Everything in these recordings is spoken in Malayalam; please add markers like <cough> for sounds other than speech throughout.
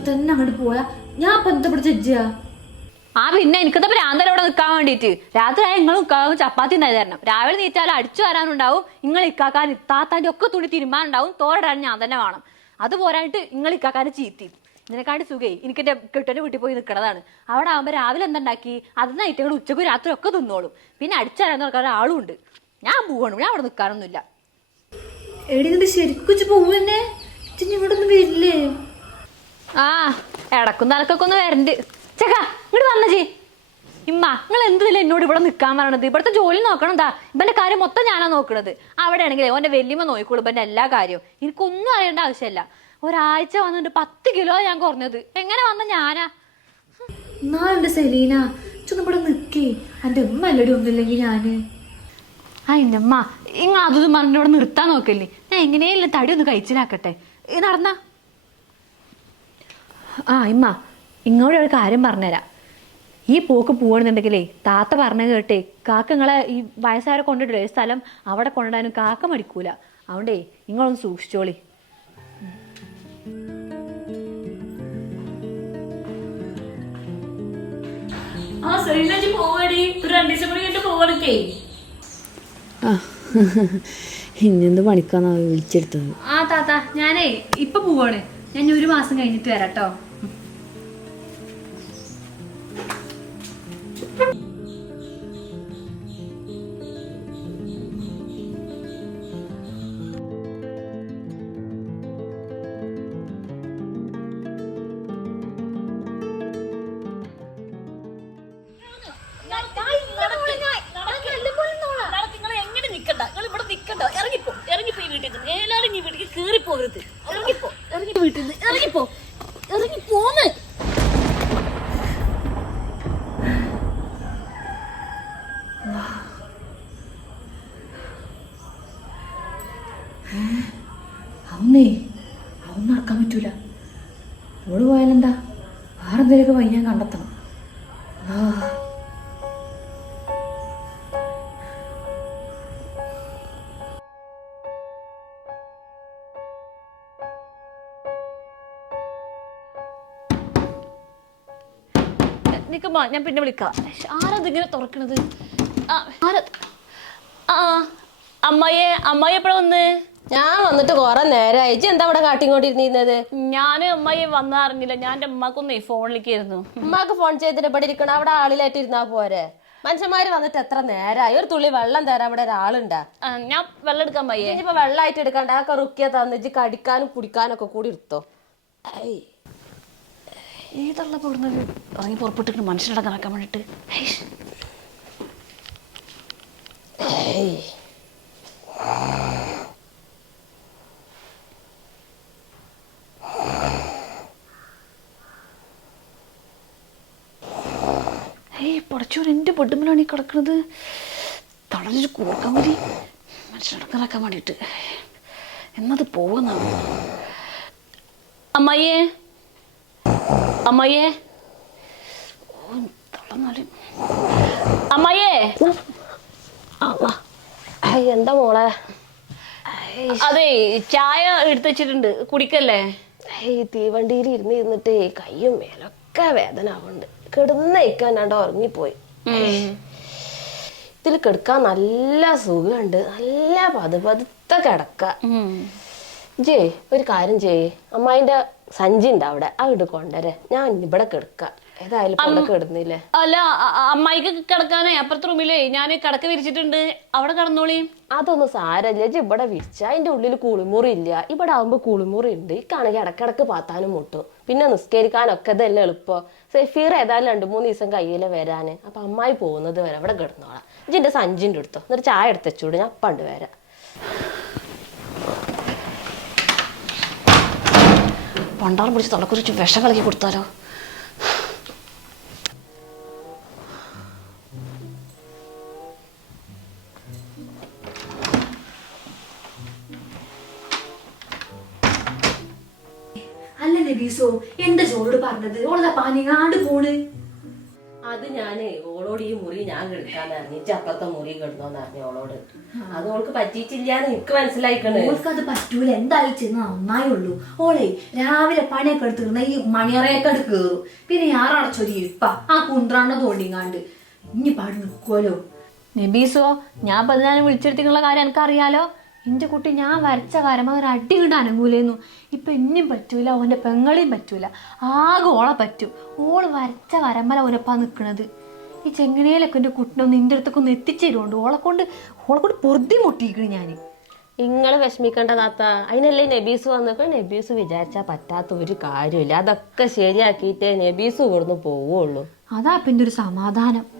ഇപ്പൊ തന്നെ അങ്ങോട്ട് പോയാ ഞാൻ ഇപ്പൊ എന്താ ഇവിടെ ജഡ്ജിയാ ആ പിന്നെ എനിക്കത്തെ ഭ്രാന്തല അവിടെ നിൽക്കാൻ വേണ്ടിട്ട്? രാത്രി ആയ നിങ്ങൾ ഉക്കാവും ചപ്പാത്തി ഉണ്ടായി തരണം. രാവിലെ നീറ്റാൽ അടിച്ചു വരാനുണ്ടാവും. നിങ്ങൾ ഇക്കാക്കാൻ ഇത്താത്താന്റെ ഒക്കെ തുണി തിരുമാനുണ്ടാവും തോരടാൻ ഞാൻ തന്നെ വേണം. അത് പോരായിട്ട് നിങ്ങൾ ഇക്കാക്കാൻ ചീത്തി. ഇതിനെക്കാട്ടി സുഖേ എനിക്ക് എന്റെ കെട്ടന്റെ വീട്ടിൽ പോയി നിൽക്കണതാണ് അവിടെ ആകുമ്പോൾ രാവിലെ എന്തുണ്ടാക്കി? അത് നൈറ്റുകൾ ഉച്ചക്കും രാത്രി ഒക്കെ തിന്നോളും. പിന്നെ അടിച്ചു തരാൻ നടക്കാൻ ഒരാളും ഉണ്ട് ഞാൻ പോകണം ഞാൻ അവിടെ നിൽക്കാനൊന്നുമില്ല എടി ശരിക്കും പോവന്നെ ഇച്ചിരി ഇവിടെ ഒന്നും വരില്ലേ? ആ ഇടക്കും തലക്കൊക്കെ ഒന്ന് വരണ്ട്. ചേക്കാ ഇങ്ങോട്ട് വന്ന ചേ ഇമ്മ നിങ്ങൾ എന്തില്ല എന്നോട് ഇവിടെ നിൽക്കാൻ പറയണത്? ഇവിടുത്തെ ജോലി നോക്കണം എന്താ? ഇവന്റെ കാര്യം മൊത്തം ഞാനാ നോക്കണത്. അവിടെ ആണെങ്കിൽ ഓന്റെ വെല്ലിമ നോക്കിക്കോളൂ ഇവന്റെ എല്ലാ കാര്യവും. എനിക്കൊന്നും അറിയേണ്ട ആവശ്യമില്ല. ഒരാഴ്ച വന്നിട്ട് പത്ത് കിലോ ഞാൻ കുറഞ്ഞത്. എങ്ങനെ വന്ന ഞാനാ? എന്നാളുണ്ട് സെലീന? ഇവിടെ നിക്കേ. എന്റെ ഉമ്മ അല്ലടി ഒന്നുമില്ലെങ്കിൽ ഞാൻ. ആ എന്റെ ഉമ്മ. ഇങ്ങ അതൊന്നും പറഞ്ഞിട്ട് ഇവിടെ നിർത്താൻ നോക്കല്ലേ. ഞാൻ എങ്ങനെയല്ല തടി ഒന്ന് കഴിച്ചിലാക്കട്ടെ. നടന്ന? ആ ഇമ്മ ഇങ്ങോട്ട് ഒരു കാര്യം പറഞ്ഞുതരാം. ഈ പോക്ക് പോകണമെന്നുണ്ടെങ്കിലേ താത്ത പറഞ്ഞ കേട്ടേ കാക്ക നിങ്ങളെ ഈ വയസ്സാരെ കൊണ്ടിട്ടില്ല ഒരു സ്ഥലം അവിടെ കൊണ്ടിടാനും കാക്ക മടിക്കൂല. അതുകൊണ്ടേ നിങ്ങളൊന്ന് സൂക്ഷിച്ചോളി. ആ സെലീന പോവാടി. ഒരു രണ്ടു ദിവസം കൂടി കഴിഞ്ഞിട്ട് പോവാണൊക്കെ. ആ ഇന്നെന്ത് പണിക്കാന്നാ വിളിച്ചെടുത്തത്? ആ താത്ത ഞാനേ ഇപ്പൊ പോവാണ്. ഞാൻ ഒരു മാസം കഴിഞ്ഞിട്ട് വരാം പോകരുത്. ഇറങ്ങിപ്പോ ഇറങ്ങി വീട്ടിൽ നിന്ന് ഇറങ്ങിപ്പോ ഇറങ്ങി പോന്ന് അവന്നേ അവൻ നടക്കാൻ പറ്റൂല. ഓൾ പോയാലെന്താ? വേറെ വയ്യാൻ കണ്ടെത്തണം. ആ. നിക്കുമ്പോ ഞാൻ പിന്നെ വിളിക്കാം. ആരതിങ്ങനെ തുറക്കണത്? ആ, അമ്മയെ അമ്മായി എപ്പോഴാ വന്ന്? ഞാൻ വന്നിട്ട് കൊറേ നേരം എന്താ അവിടെ കാട്ടിക്കൊണ്ടിരുന്നത് ഞാൻ അമ്മായി വന്ന അറിഞ്ഞില്ല. ഞാൻ എന്റെ അമ്മക്കൊന്നേ ഫോണിലേക്കായിരുന്നു. ഉമ്മാക്ക് ഫോൺ ചെയ്തിട്ട് ഇവിടെ ഇരിക്കണം. അവിടെ ആളിലായിട്ട് ഇരുന്നാ പോരെ. മനുഷ്യന്മാര് വന്നിട്ട് എത്ര നേരമായി ഒരു തുള്ളി വെള്ളം തരാൻ അവിടെ ഒരാളുണ്ടാ. ഞാൻ വെള്ളം എടുക്കാൻ പയ്യേ ഇനിയിപ്പോ വെള്ളമായിട്ട് എടുക്കണ്ട. ആ റുക്കിയ തന്നിട്ട് കടിക്കാനും കുടിക്കാനും ഒക്കെ കൂടി എടുത്തോ. ഏതുള്ള പോകുന്നത് ഇറങ്ങി പുറപ്പെട്ടിട്ട് മനുഷ്യനടക്കം നടക്കാൻ വേണ്ടിട്ട്. ഏയ്. പടച്ചോൻ എന്റെ ബെഡുമ്പിലാണ് ഈ കിടക്കുന്നത് തളഞ്ഞൊരു കൂർക്കാൻ മതി മനുഷ്യനടക്കാനാക്കാൻ വേണ്ടിയിട്ട് എന്നത് പോകുന്നതാണ് അമ്മയെ അമ്മയെ. അമ്മയെ. എന്താ മോളെ? അതെ ചായ എടുത്തു വെച്ചിട്ടുണ്ട്. കുടിക്കല്ലേ? ഈ തീവണ്ടിയിൽ ഇരുന്ന് ഇരുന്നിട്ട് കയ്യും മേലൊക്കെ വേദന ആവുന്നുണ്ട് കിടന്നേക്കാനാണ്ട് ഉറങ്ങിപ്പോയി. ഇതിൽ കിടക്കാൻ നല്ല സുഖമുണ്ട്. നല്ല പതുപതുത്ത കിടക്ക. ജേ ഒരു കാര്യം ചെയ്യേ അമ്മായിന്റെ സഞ്ചി ഉണ്ട് അവിടെ അവിടെ കൊണ്ടുവരെ. ഞാൻ ഇവിടെ കിടക്ക. ഏതായാലും കിടന്നില്ലേ? അല്ല അമ്മായിക്ക് കിടക്കാനേ അപ്പുറത്തെ റൂമിലേ ഞാൻ കിടക്ക വിരിച്ചിട്ടുണ്ട്. അവിടെ കിടന്നോളി. അതൊന്നും സാരല്ല ഇവിടെ വിരിച്ച. അതിന്റെ ഉള്ളിൽ കുളിമുറി ഇല്ല. ഇവിടെ ആവുമ്പോ കുളിമുറി ഉണ്ട്. ഇക്കാണെങ്കിൽ ഇടക്കിടക്ക് പാത്താനും മുട്ടും. പിന്നെ നിസ്കരിക്കാനൊക്കെ ഇതല്ലേ എളുപ്പം. സെഫീർ ഏതായാലും രണ്ടു മൂന്ന് ദിവസം കയ്യിലെ വരാന്. അപ്പൊ അമ്മായി പോകുന്നത് വരെ അവിടെ കിടന്നോളാം. ഇജ്ജിന്റെ സഞ്ചിന്റെ എടുത്തോ എന്നിട്ട് ചായ എടുത്തച്ചൂട് ഞാൻ പണ്ട് വരാം. പണ്ടാളം പിടിച്ച് തളക്കുറിച്ച് വിഷം കളക്കി കൊടുത്താലോ? അല്ല നബീസോ എന്താ ചോറോട് പറഞ്ഞത്? ഓളതാ പാനിങ്ങാണ്ട് പോണ്. അത് ഞാൻ ഓളോട് ഈ മുറി ഞാൻ കിടക്കാന്ന് അറിഞ്ഞിട്ട് അപ്പുറത്തെ മുറി കിടന്നോന്ന് അറിഞ്ഞു ഓളോട്. അത് ഓൾക്ക് പറ്റിയിട്ടില്ലാന്ന് എനിക്ക് മനസ്സിലായിക്കണേ. ഓൾക്ക് അത് പറ്റൂല. എന്തായാലും ചെന്ന് നന്നായുള്ളൂ ഓളെ രാവിലെ പണിയൊക്കെ എടുത്തിരുന്ന ഈ മണിയറയൊക്കെ എടുത്ത് കയറും പിന്നെ ഞാറടച്ചൊരു ഇരിപ്പ. ആ കുന്ത്രാണ്ട തോണ്ടിങ്ങാണ്ട്. ഇനി പാടി നിക്കുവല്ലോ. നബീസോ ഞാൻ പതിനാല് വിളിച്ചെടുത്തിട്ടുള്ള കാര്യം എനിക്കറിയാലോ. എന്റെ കുട്ടി ഞാൻ വരച്ച വരമ ഒരു അടി കണ്ട് അനങ്ങൂലേന്നു. ഇപ്പൊ ഇനിയും പറ്റൂല ഓന്റെ പെങ്ങളെയും പറ്റൂല. ആകെ ഓളെ പറ്റൂ. ഓൾ വരച്ച വരമല ഓനപ്പാ നിൽക്കണത് ഈ ചെങ്ങനയിലൊക്കെ എന്റെ കുട്ടിനൊന്ന് എന്റെ അടുത്തൊക്കെ ഒന്ന് എത്തിച്ചേരുണ്ട് ഓളെ കൊണ്ട് ഓളെ കൊണ്ട് പൊറുതി മുട്ടിയിരിക്കണ് ഞാൻ. ഇങ്ങൾ വിഷമിക്കണ്ട താത്ത. അതിനല്ലേ നബീസ് വന്നൊക്കെ നബീസ് വിചാരിച്ചാ പറ്റാത്ത ഒരു കാര്യമില്ല. അതൊക്കെ ശരിയാക്കിയിട്ടേ നബീസ് ഇവിടുന്ന് പോവുള്ളൂ. അതാ പിന്നെ ഒരു സമാധാനം.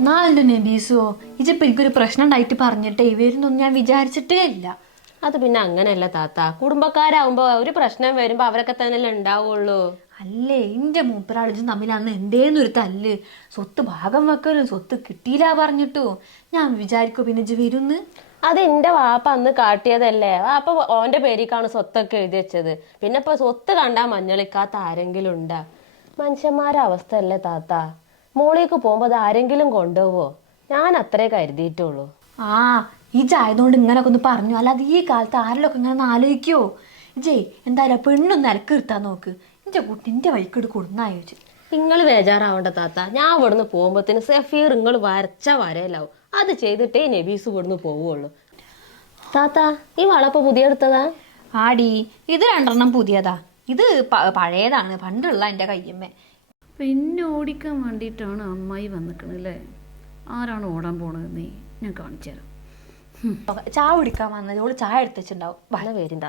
നാളുണ്ട് നബീസോ? ഇജിപ്പോ എനിക്കൊരു പ്രശ്നം ഉണ്ടായിട്ട് പറഞ്ഞിട്ടേ വരുന്നൊന്നും ഞാൻ വിചാരിച്ചിട്ടേ ഇല്ല. അത് പിന്നെ അങ്ങനെയല്ല താത്ത. കുടുംബക്കാരാവുമ്പോ ഒരു പ്രശ്നം വരുമ്പോ അവരൊക്കെ തന്നെയല്ലേ ഉണ്ടാവുള്ളൂ. അല്ലേ? എന്റെ മൂപ്പരാളും തമ്മിൽ അന്ന് എന്തേന്നൊരു തല്ല്. സ്വത്ത് ഭാഗം വെക്കലും സ്വത്ത് കിട്ടിയില്ല പറഞ്ഞിട്ടു. ഞാൻ വിചാരിക്കോ പിന്നെ ഇജ്ജ് വരുന്ന്? അത് എന്റെ വാപ്പ അന്ന് കാട്ടിയതല്ലേ. വാപ്പ ഓന്റെ പേരിക്കാണ് സ്വത്തൊക്കെ എഴുതി വെച്ചത്. പിന്നെ ഇപ്പൊ സ്വത്ത് കണ്ടാ മഞ്ഞളിക്കാത്ത ആരെങ്കിലും ഉണ്ടാ? മനുഷ്യന്മാരെ അവസ്ഥ അല്ലേ താത്ത. മോളിലേക്ക് പോകുമ്പോ അത് ആരെങ്കിലും കൊണ്ടുപോവോ? ഞാൻ അത്രേ കരുതിയിട്ടുള്ളൂ. ആ ഈ ഇജായതുകൊണ്ട് ഇങ്ങനൊക്കെ ഒന്ന് പറഞ്ഞു. അല്ലാതെ ഈ കാലത്ത് ആരിലൊക്കെ ഇങ്ങനെ ഒന്ന് ആലോചിക്കോ? ജയ് എന്തായാലും പെണ്ണൊന്ന് അലക്ക് നിർത്താൻ നോക്ക്. എന്റെ കുട്ടി എന്റെ കൊടുന്നായോച്ച് നിങ്ങൾ ബേജാറാവണ്ട താത്ത. ഞാൻ ഇവിടുന്ന് പോകുമ്പോത്തിന് സഫീർ നിങ്ങൾ വരച്ച വരയിലാവും. അത് ചെയ്തിട്ടേ നബീസ് ഇവിടുന്ന് പോവുള്ളൂ താത്ത ഈ വളപ്പ് പുതിയ എടുത്തതാ ആടി ഇത് രണ്ടെണ്ണം പുതിയതാ. ഇത് പ- പഴയതാണ്. പണ്ടുള്ള എന്റെ കയ്യമ്മേ. പിന്നെ ഓടിക്കാൻ വേണ്ടിയിട്ടാണ് അമ്മായി വന്നിക്കണത് അല്ലേ? ആരാണ് ഓടാൻ പോണത് നീ? ഞാൻ കാണിച്ചു തരാം ചായ കുടിക്കാൻ വന്നത്. ഓൾ ചായ എടുത്തുണ്ടാവും പല പേരും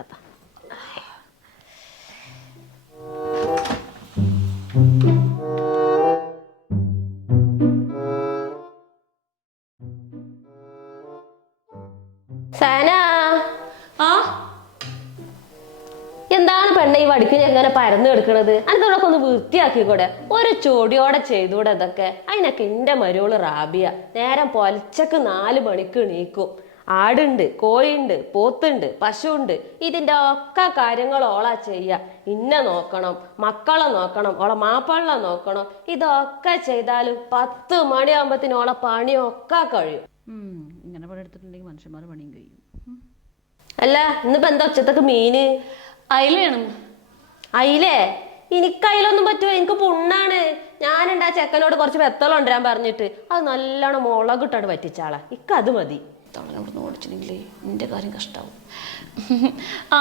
വടിക്ക് എങ്ങനെ പരന്നു കിടക്കണത്? അതിനോടൊക്കെ ഒന്ന് വൃത്തിയാക്കിക്കൂടെ. ഒരു ചൊടിയോടെ ചെയ്തൂടെ ഇതൊക്കെ. അതിനൊക്കെ എന്റെ മരുവൾ റാബിയ. നേരം പൊലച്ചക്ക് നാല് മണിക്ക് നീക്കും ആടുണ്ട് കോഴിയുണ്ട് പോത്തുണ്ട് പശുണ്ട് ഇതിന്റെ ഒക്കെ കാര്യങ്ങൾ ഓളാ ചെയ്യ ഇന്നെ നോക്കണം മക്കളെ നോക്കണം ഓളെ മാപ്പള്ള നോക്കണം. ഇതൊക്കെ ചെയ്താലും പത്ത് മണിയാകുമ്പത്തിന് ഓളെ പണിയൊക്കെ കഴിയും. ഇങ്ങനെ പണിയെടുത്തിട്ടുണ്ടെങ്കിൽ മനുഷ്യന്മാർ പണിയും കഴിയും. അല്ല ഇന്നിപ്പോ എന്താ ഉച്ചത്തൊക്കെ മീന്? അയിലാണ് അയിലേ എനിക്ക് പറ്റുമോ എനിക്ക് പുണ്ണാണ്. ഞാനുണ്ട് ആ ചെക്കനോട് കുറച്ച് വെത്തളം കൊണ്ടുവരാൻ പറഞ്ഞിട്ട്. അത് നല്ലോണം മുളക് ഇട്ടാണ് പറ്റിച്ചാളാ ഇക്ക അത് മതി. ഇവിടുന്ന് കാര്യം കഷ്ടാവും. <laughs> ആ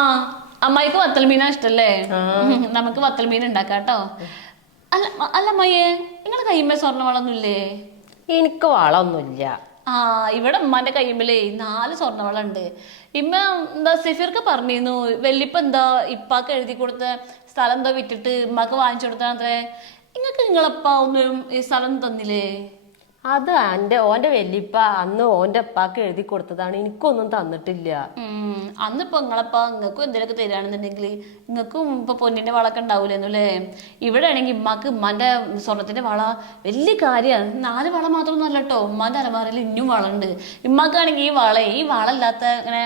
അമ്മായിക്ക് വത്തൽ മീനാ ഇഷ്ടല്ലേ <laughs> നമുക്ക് വത്തൽ മീൻ ഉണ്ടാക്കാം കേട്ടോ അല്ല അല്ല അമ്മായിയെ നിങ്ങളുടെ സ്വർണ സ്വർണവളൊന്നുമില്ലേ എനിക്ക് വളമൊന്നുമില്ല. ആ ഇവിടെ ഉമ്മാന്റെ കയ്യുമ്പലേ നാല് സ്വർണവള ഉണ്ട് ഇമ്മ എന്താ സിഫിർക്ക് പറഞ്ഞിരുന്നു വെല്ലിപ്പ എന്താ ഇപ്പാക്ക് എഴുതി കൊടുത്ത സ്ഥലം എന്തോ വിറ്റിട്ട് ഉമ്മാക്ക് വാങ്ങിച്ചു കൊടുത്താത്രേ നിങ്ങൾക്ക് നിങ്ങളപ്പ ഒന്നും ഈ സ്ഥലം തന്നില്ലേ? അത് എന്റെ ഓന്റെ വെല്ലിപ്പ അന്ന് ഓന്റെ അപ്പാക്ക് എഴുതി കൊടുത്തതാണ്. എനിക്കൊന്നും തന്നിട്ടില്ല. അന്നിപ്പോ നിങ്ങളപ്പ നിങ്ങൾക്കും എന്തെങ്കിലുമൊക്കെ തരാണെന്നുണ്ടെങ്കിൽ നിങ്ങൾക്കും ഇപ്പൊ പൊന്നിന്റെ വളൊക്കെ ഉണ്ടാവൂലെന്നു അല്ലേ ഇവിടെ ആണെങ്കിൽ ഉമ്മാക്ക് ഉമ്മാന്റെ സ്വർണത്തിന്റെ വള വലിയ കാര്യമാണ്. നാല് വള മാത്രമൊന്നും അല്ല കേട്ടോ ഉമ്മാന്റെ അലമാരയിൽ ഇനിയും വളമുണ്ട്. ഉമ്മാക്കാണെങ്കിൽ ഈ വള ഈ വള ഇല്ലാത്ത ഇങ്ങനെ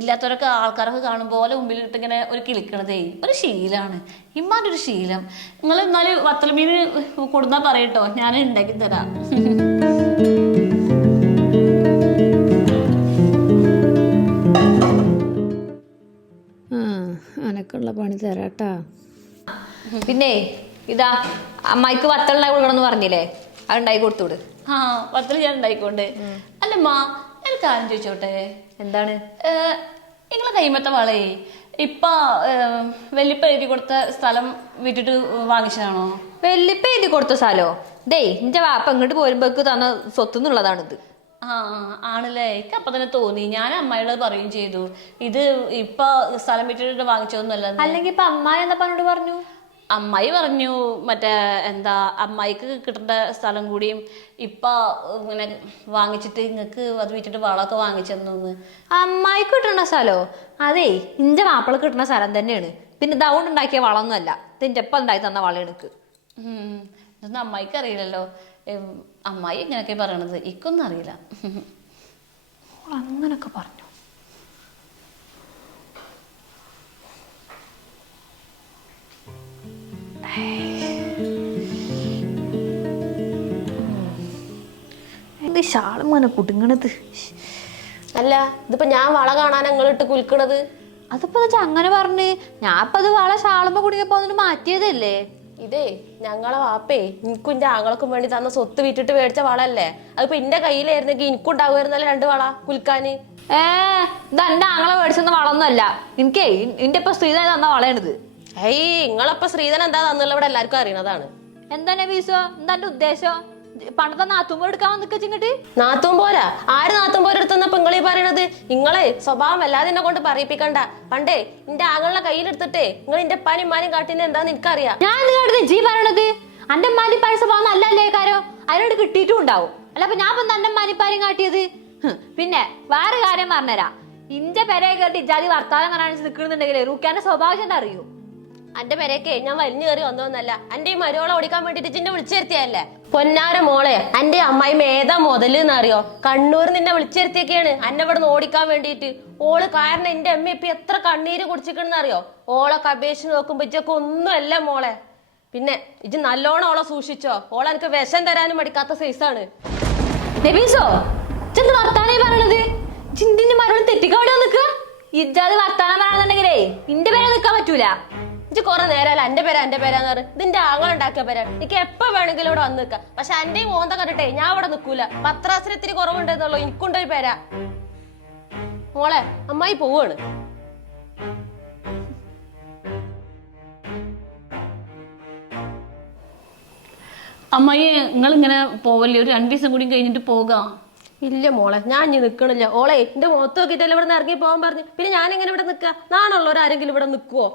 ഇല്ലാത്തവരൊക്കെ ആൾക്കാരൊക്കെ കാണുമ്പോൾ പോലെ മുമ്പിലിട്ട് ഇങ്ങനെ ഒരു കിളിക്കണതേ ഒരു ശീലാണ്. ഇമ്മാന്റെ ഒരു ശീലം. നിങ്ങൾ എന്നാലും വത്തലമീൻ കൊടുന്നാ പറയട്ടോ ഞാൻ ഉണ്ടാക്കി തരാം. അനക്കുള്ള പണി തരാട്ടാ. പിന്നെ ഇതാ അമ്മായിക്ക് വത്തൽ ഉണ്ടാക്കി കൊടുക്കണം പറഞ്ഞില്ലേ? അത് ഉണ്ടായി കൊടുത്തുവിട്. ആ വത്തൽ ഞാൻ ഉണ്ടായിക്കോണ്ട്. അല്ലമ്മ ഞാൻ കാര്യം ചോദിച്ചോട്ടെ? എന്താണ്? നിങ്ങളെ കൈമത്തെ വളേ ഇപ്പൊ വെല്ലിപ്പ എഴുതി കൊടുത്ത സ്ഥലം വിട്ടിട്ട് വാങ്ങിച്ചതാണോ? വെല്ലിപ്പ എഴുതി കൊടുത്ത സ്ഥലോ? ഡേയ് എന്റെ വാപ്പ ഇങ്ങോട്ട് പോരുമ്പോക്ക് തന്ന സ്വത്ത് എന്നുള്ളതാണിത് ആ ആണല്ലേ? എനിക്ക് അപ്പൊ തന്നെ തോന്നി. ഞാൻ അമ്മായിയോട് പറയും ചെയ്തു. ഇത് ഇപ്പൊ സ്ഥലം വിട്ടിട്ട് വാങ്ങിച്ചതൊന്നുമല്ല അല്ലെങ്കിൽ ഇപ്പൊ അമ്മായി എന്താ പറഞ്ഞോട് പറഞ്ഞു? അമ്മായി പറഞ്ഞു മറ്റേ എന്താ അമ്മായിക്ക് കിട്ടേണ്ട സ്ഥലം കൂടിയും ഇപ്പൊ ഇങ്ങനെ വാങ്ങിച്ചിട്ട് നിങ്ങക്ക് അത് വിറ്റിട്ട് വളമൊക്കെ വാങ്ങിച്ചെന്നു അമ്മായിക്ക് കിട്ടണ സ്ഥലോ? അതേ ഇന്റെ മാപ്പിള കിട്ടണ സ്ഥലം തന്നെയാണ്. പിന്നെ ഇതൗണ്ട് ഉണ്ടാക്കിയ വളമൊന്നുമല്ല. ഇതിന്റെ ഒപ്പം ഉണ്ടാക്കി തന്ന വള എനിക്ക്. ഇതൊന്നും അമ്മായിക്ക് അറിയില്ലല്ലോ. അമ്മായി ഇങ്ങനെയൊക്കെ പറയണത്. ഇക്കൊന്നും അറിയില്ല. അങ്ങനൊക്കെ പറഞ്ഞു. ഷാളും മോനെ കുടുങ്ങണത്? അല്ല ഇതിപ്പോ ഞാൻ വള കാണാൻ ഞങ്ങളിട്ട് കുൽക്കണത് അതിപ്പോ അങ്ങനെ പറഞ്ഞ്. ഞാൻ ഇപ്പൊ അത് വള ഷാളുമ്പോ കുടുങ്ങിയപ്പോ അതിന് മാറ്റിയതല്ലേ? ഇതേ ഞങ്ങളെ വാപ്പേ എനിക്കും എന്റെ ആങ്ങൾക്കും വേണ്ടി തന്ന സ്വത്ത് വിറ്റിട്ട് മേടിച്ച വളല്ലേ? അതിപ്പോ എന്റെ കയ്യിലായിരുന്നെങ്കിൽ എനിക്കും ഉണ്ടാകുമായിരുന്നല്ലേ രണ്ട് വള കുൽക്കാന് ഏ ഇത് എന്റെ ആങ്ങളെ മേടിച്ചൊന്നും വളൊന്നല്ല എനിക്കേ എന്റെ ഇപ്പൊ സ്ത്രീധന തന്ന വളയാണിത്. ഏയ് നിങ്ങളപ്പൊ ശ്രീധൻ എന്താ തന്നുള്ള ഇവിടെ എല്ലാവർക്കും അറിയണതാണ്. എന്താണ് വീസോ എന്താ എന്റെ ഉദ്ദേശം? പണ്ടത്തെ നാത്തുമ്പോ എടുക്കാൻ വന്നിച്ചിങ്ങട്ട് നാത്തും പോരാ. ആര് നാത്തും പോരെടുത്തെന്ന നിങ്ങളീ പറയണത്? നിങ്ങളെ സ്വഭാവം അല്ലാതെ എന്നെ കൊണ്ട് പറയിപ്പിക്കണ്ട. പണ്ടേ എന്റെ ആങ്ങളുടെ കയ്യിലെടുത്തിട്ടേ നിങ്ങൾ എന്റെ പാനും മാനും കാട്ടിന് എന്താന്ന് എനിക്കറിയാം. ഞാൻ നിങ്ങളുടെ ജി പറയണത്? അന്റെ മാനി പൈസ പോകുന്ന അല്ലല്ലേ കാരോ? അതിനോട് കിട്ടിയിട്ടും ഉണ്ടാവും. അല്ല അപ്പൊ ഞാൻ ഇപ്പൊ അന്റെ മാനിപ്പാരും കാട്ടിയത്? പിന്നെ വേറെ കാര്യം പറഞ്ഞുതരാം ഇന്റെ പെരയെ കേട്ട് ഇജാതി വർത്താനം പറയാൻ നിൽക്കുന്നുണ്ടെങ്കിൽ റൂക്കാന്റെ സ്വഭാവം എന്താ അറിയൂ? അന്റെ പെരേക്കെ ഞാൻ വലിഞ്ഞു കയറി വന്നോന്നല്ല അന്റെ ഈ മരോളെ ഓടിക്കാൻ വേണ്ടിട്ട് ചിന്നെ വിളിച്ചിരുത്തിയല്ലേ പൊന്നാര മോളെ അന്റെ അമ്മായി ഏതാ മുതൽ എന്നറിയോ? കണ്ണൂർ നിന്നെ വിളിച്ചിരുത്തിയൊക്കെയാണ് അന്നെ ഇവിടെ ഓടിക്കാൻ വേണ്ടിട്ട് ഓൾ കാരണം എന്റെ അമ്മ ഇപ്പൊ എത്ര കണ്ണീര് കുടിച്ചിക്കണെന്ന് അറിയോ ഓളൊക്കെ അപേക്ഷിച്ച് നോക്കുമ്പോ ഒന്നും ഒന്നുമല്ല മോളെ. പിന്നെ ഇജ് നല്ലോണം ഓളെ സൂക്ഷിച്ചോ? ഓളെ എനിക്ക് വിഷം തരാനും മടിക്കാത്ത സൈസാണ്. നബീസോ മരോട് തെറ്റിക്കവിടെ നിക്കുക ഇജാതി വർത്താനം പറയാന്നുണ്ടെങ്കിലേ ഇന്റെ പേരെ നിൽക്കാൻ പറ്റൂല. ഇജ്ജ് കുറെ നേരമല്ല? എന്റെ പേരാ എന്റെ പേരാന്ന് പറയും ഇതിന്റെ ആങ്ങൾ ഉണ്ടാക്കിയ പേരാണ് എനിക്ക് എപ്പോ വേണമെങ്കിലും ഇവിടെ വന്ന് നിൽക്കാം. പക്ഷെ എന്റെ മോന്ത കണ്ടിട്ടേ ഞാൻ ഇവിടെ നിൽക്കൂല. പത്രാസിന് ഇത്തിരി കുറവുണ്ടെന്നുള്ളൂ. എനിക്കുണ്ടൊരു പേരാ. മോളെ അമ്മായി പോവാണ്. അമ്മായി നിങ്ങൾ ഇങ്ങനെ പോവല്ലേ? ഒരു രണ്ടു ദിവസം കൂടി കഴിഞ്ഞിട്ട് പോകാം. ഇല്ല മോളെ ഞാൻ ഇനി നിക്കണില്ല. ഓളെ എന്റെ മുഖത്ത് നോക്കിയിട്ടല്ലേ ഇവിടെ നിന്ന് ഇറങ്ങി പോകാൻ പറഞ്ഞു. പിന്നെ ഞാൻ എങ്ങനെ ഇവിടെ നിൽക്കുക? നാണുള്ളവരാരെങ്കിലും ഇവിടെ നിൽക്കുവോ?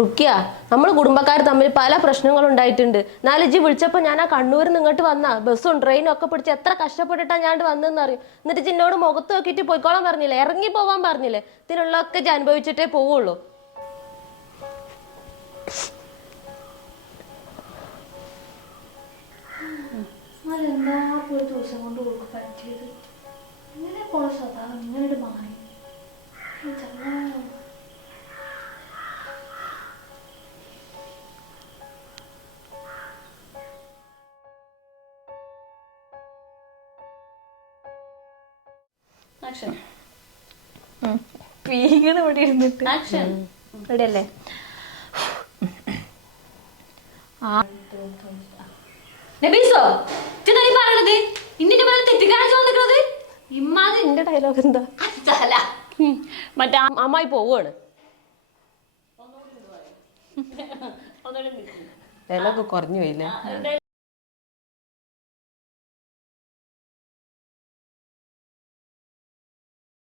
റുക്കിയ. നമ്മൾ കുടുംബക്കാർ തമ്മിൽ പല പ്രശ്നങ്ങൾ ഉണ്ടായിട്ടുണ്ട് നാലജി വിളിച്ചപ്പോൾ ഞാൻ ആ കണ്ണൂരിൽ നിന്ന് ഇങ്ങോട്ട് വന്ന. ബസ്സും ട്രെയിനും ഒക്കെ പിടിച്ച് എത്ര കഷ്ടപ്പെട്ടിട്ടാണ് ഞാൻ വന്നതെന്ന് അറിയും? എന്നിട്ട് ചിന്നോട് മുഖത്ത് നോക്കിയിട്ട് പോയിക്കോളാൻ പറഞ്ഞില്ലേ? ഇറങ്ങി പോവാൻ പറഞ്ഞില്ലേ? ഇതിനുള്ളതൊക്കെ ഞാൻ അനുഭവിച്ചിട്ടേ പോവുള്ളൂ. അതെന്താ ഒരു ദിവസം കൊണ്ട് ഓൾക്ക് പറ്റിയത് ഇങ്ങനെ പോയ സ്വഭാവം ഇങ്ങനെ മാറി. ചങ്ങാ. പീങ്ങണ് ഇവിടെ ഇരുന്നിട്ട്. ആക്ഷൻ അല്ലേ നബീസോ നീ പറയണത്? ഇന്നിന്റെ പോലെ തെറ്റിക്കാണിച്ചു വന്നിക്കണത് ഇമ്മാതി എന്റെ ഡയലോഗ് എന്താ? മറ്റേ അമ്മായി പോവാണ് ഡയലോഗ് കുറഞ്ഞു പോയില്ലേ?